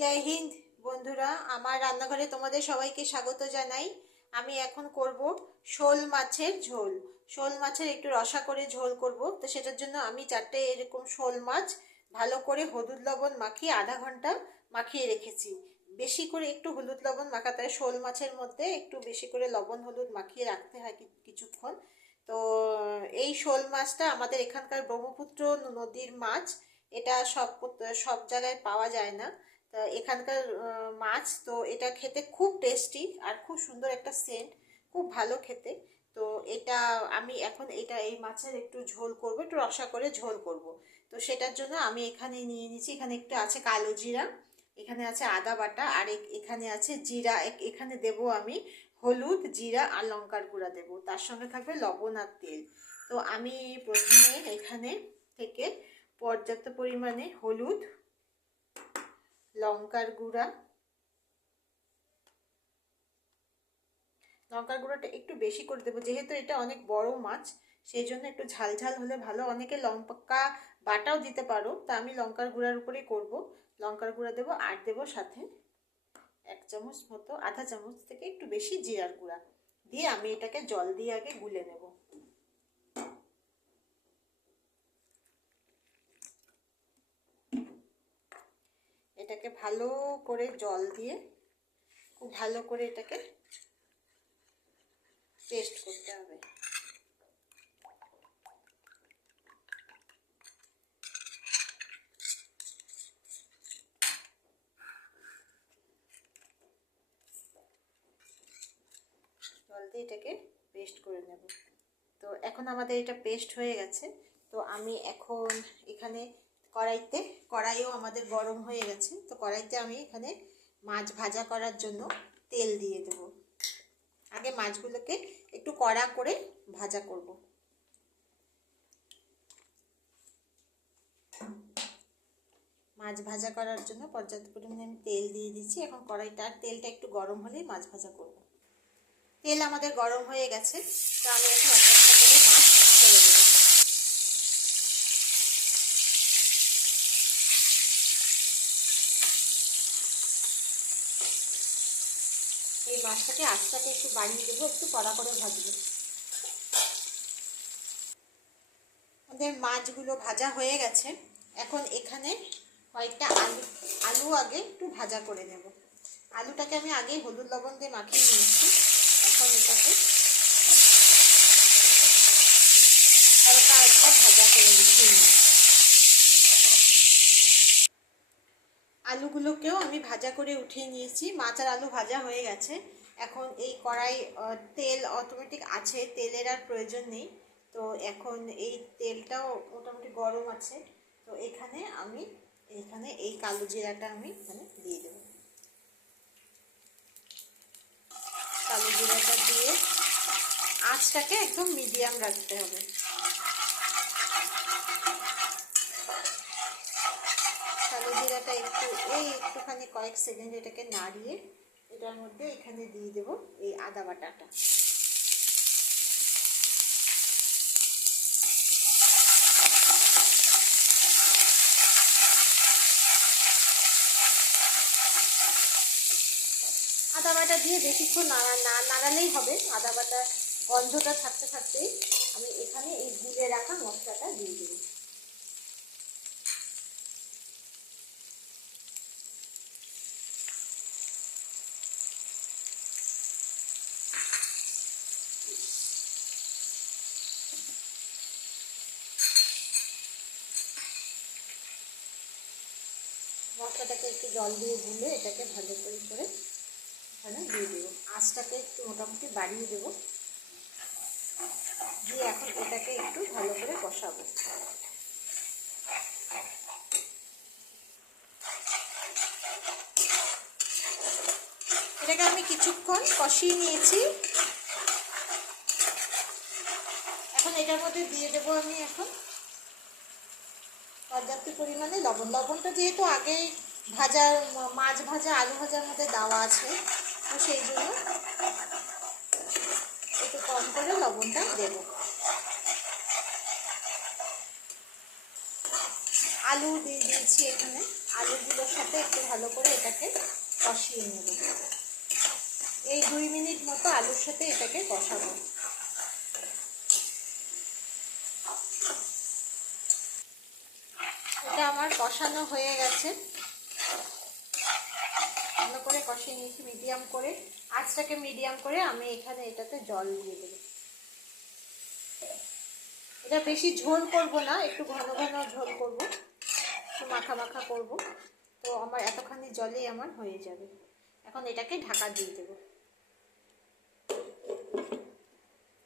জয় হিন্দ বন্ধুরা, আমার রান্নাঘরে তোমাদের সবাইকে স্বাগত জানাই। আমি এখন করব শোল মাছের ঝোল। শোল মাছের একটু রসা করে ঝোল করব। তো সেটার জন্য আমি 4টে এরকম শোল মাছ ভালো করে হলুদ লবণ মাখিয়ে আধা ঘন্টা মাখিয়ে রেখেছি। বেশি করে একটু হলুদ লবণ মাখাতে হয়, শোল মাছের মধ্যে একটু বেশি করে লবণ হলুদ মাখিয়ে রাখতে হয় কিছুক্ষণ। তো এই শোল মাছটা আমাদের এখানকার ব্রহ্মপুত্র নদীর মাছ। এটা সব জায়গায় পাওয়া যায় না। তা এখানকার মাছ তো, এটা খেতে খুব টেস্টি আর খুব সুন্দর একটা সেন্ট, খুব ভালো খেতে। তো এটা আমি এখন এই মাছের একটু ঝোল করব, একটু রসা করে ঝোল করব। তো সেটার জন্য আমি এখানে নিয়ে নিচ্ছি, এখানে একটু আছে কালো জিরা, এখানে আছে আদা বাটা, আর এখানে আছে জিরা। এখানে দেব আমি হলুদ, জিরা আর লঙ্কার গুঁড়া দেব, তার সঙ্গে থাকবে লবণ আর তেল। তো আমি প্রথমে এখানে থেকে পর্যাপ্ত পরিমাণে হলুদ, লঙ্কার গুঁড়াটা একটু বেশি করে দেবো, যেহেতু এটা অনেক বড় মাছ, সেই জন্য একটু ঝাল ঝাল হলে ভালো। অনেকে লঙ্কা বাটাও দিতে পারো, তা আমি লঙ্কার গুঁড়ার উপরেই করব। লঙ্কার গুঁড়া দেবো, আর দেবো সাথে 1 চামচ মতো, আধা চামচ থেকে একটু বেশি জিরার গুঁড়া দিয়ে আমি এটাকে জল দিয়ে আগে গুলে নেব। এটাকে ভালো করে জল দিয়ে খুব ভালো করে এটাকে পেস্ট করতে হবে। জল দিয়ে এটাকে পেস্ট করে নেব। তো এখন আমাদের এটা পেস্ট হয়ে গেছে। তো আমি এখন এখানে কড়াইও আমাদের গরম হয়ে গেছে। তো কড়াইতে আমি এখানে মাছ ভাজা করার জন্য তেল দিয়ে দেব। আগে মাছগুলোকে একটু কড়া করে ভাজা করব। মাছ ভাজা করার জন্য পর্যাপ্ত পরিমাণে আমি তেল দিয়ে দিচ্ছি। এখন তেলটা একটু গরম হলেই মাছ ভাজা করব। তেল আমাদের গরম হয়ে গেছে। তো আমি এখন একটা একটা করে মাছ ছেড়ে দেবো। এই মাছটাকে আঁচটাকে একটু বাড়িয়ে দেবো, একটু কড়া করে ভাজবো। আমাদের মাছগুলো ভাজা হয়ে গেছে। এখন এখানে কয়েকটা আলু আগে একটু ভাজা করে নেব। আলুটাকে আমি আগে হলুদ লবণ দিয়ে মাখিয়ে নিয়েছি। এখন এটাকে হালকা একটা ভাজা করে নিচ্ছি। আলুগুলোকেও আমি ভাজা করে উঠিয়ে নিয়েছি। মাছ আর আলু ভাজা হয়ে গেছে। এখন এই কড়াই তেল অটোমেটিক আছে, তেলের আর প্রয়োজন নেই। তো এখন এই তেলটাও মোটামুটি গরম আছে। তো এখানে এই কালো জিরাটা আমি এখানে দিয়ে দেব। কালো জিরাটা দিয়ে আঁচটাকে একদম মিডিয়াম রাখতে হবে। কালো জিরাটা একটুখানি কয়েক সেকেন্ড এটাকে নাড়িয়ে এটার মধ্যে এখানে দিয়ে দেব এই আদা বাটাটা। আদা বাটা দিয়ে বেশিক্ষণ নাড়ালেই হবে। আদা বাটা গন্ধটা থাকতে থাকতেই আমি এখানে এই গুলে রাখা মশলাটা দিয়ে দেব। মশলাটাকে একটু জল দিয়ে গুলে এটাকে ভালো করে এখানে দিয়ে দেবো। আঁচটাকে একটু মোটামুটি বাড়িয়ে দেবো, দিয়ে এখন এটাকে একটু ভালো করে কষাবো। এটাকে আমি কিছুক্ষণ কষিয়ে নিয়েছি। এখন এটার মধ্যে দিয়ে দেবো আমি এখন পর্যাপ্ত পরিমাণে লবণ। লবণটা যেহেতু আগে মাছ ভাজা আলু ভাজার মধ্যে দেওয়া আছে, তো সেই জন্য একটু কম করে লবণটা দেব। আলু দিয়ে দিয়েছি এখানে, আলুগুলোর সাথে একটু ভালো ভালো করে এটাকে কষিয়ে নেব। এই 2 মিনিট মতো আলুর সাথে এটাকে কষাবো। এটা আমার কষানো হয়ে গেছে, ভালো করে কষিয়ে নিয়েছি মিডিয়াম করে। আঁচটাকে মিডিয়াম করে আমি এখানে এটাতে জল দিয়ে দেবো। এটা বেশি ঝোল করব না, একটু ঘন ঘন ঝোল করব, একটু মাখা মাখা করব। তো আমার এতখানি জলেই আমার হয়ে যাবে। এখন এটাকে ঢাকা দিয়ে দেব।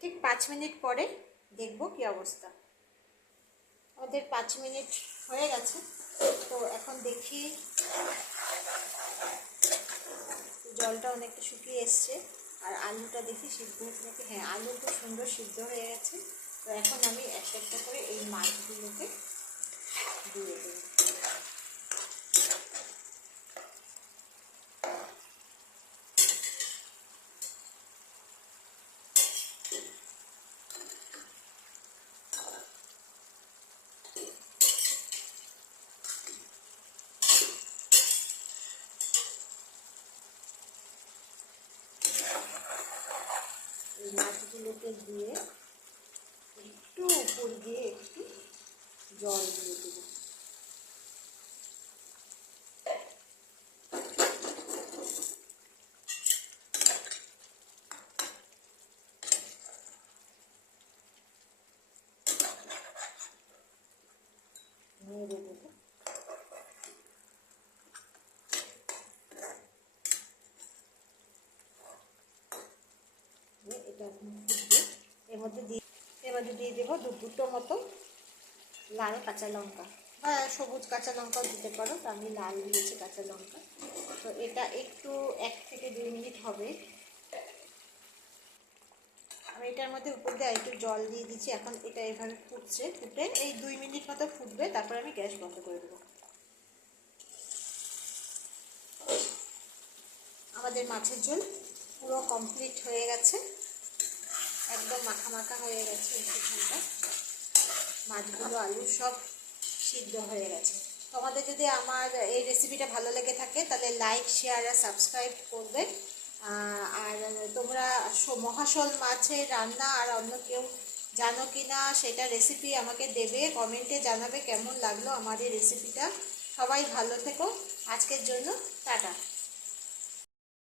ঠিক 5 মিনিট পরে দেখব কি অবস্থা। আমাদের 5 মিনিট হয়ে গেছে। তো এখন দেখি জলটা অনেকটা শুকিয়ে এসছে, আর আলুটা দেখি সিদ্ধ হয়েছে নাকি। হ্যাঁ, আলু খুব সুন্দর সিদ্ধ হয়ে গেছে। তো এখন আমি একটা একটা করে এই মাছগুলোকে দিয়ে দেব। এই মাছগুলোকে দিয়ে একটু উপর দিয়ে একটু জল দিয়ে দেবো। নেড়ে দেবো। এটা এখন ফুটবে। এর মধ্যে দিয়ে দেবো দুটো মতো লাল কাঁচা লঙ্কা, বা সবুজ কাঁচা লঙ্কাও দিতে পারো। তো আমি লাল দিয়েছি কাঁচা লঙ্কা। তো এটা একটু 1 থেকে 2 মিনিট হবে। আমি এটার মধ্যে উপর দিয়ে একটু জল দিয়ে দিচ্ছি। এখন এটা এভাবে ফুটছে, ফুটে এই 2 মিনিট মতো ফুটবে, তারপর আমি গ্যাস বন্ধ করে দেবো। আমাদের মাছের ঝোল পুরো কমপ্লিট হয়ে গেছে, একদম মাখা মাখা হয়ে গেছে। এখানটা মাছগুলো আলু সব সিদ্ধ হয়ে গেছে। তোমাদের যদি আমার এই রেসিপিটা ভালো লেগে থাকে তাহলে লাইক, শেয়ার আর সাবস্ক্রাইব করবে। আর তোমরা মহাশোল মাছের রান্না আর অন্য কেউ জানো কি না সেটা রেসিপি আমাকে দেবে, কমেন্টে জানাবে কেমন লাগলো আমার এই রেসিপিটা। সবাই ভালো থেকো, আজকের জন্য টাটা।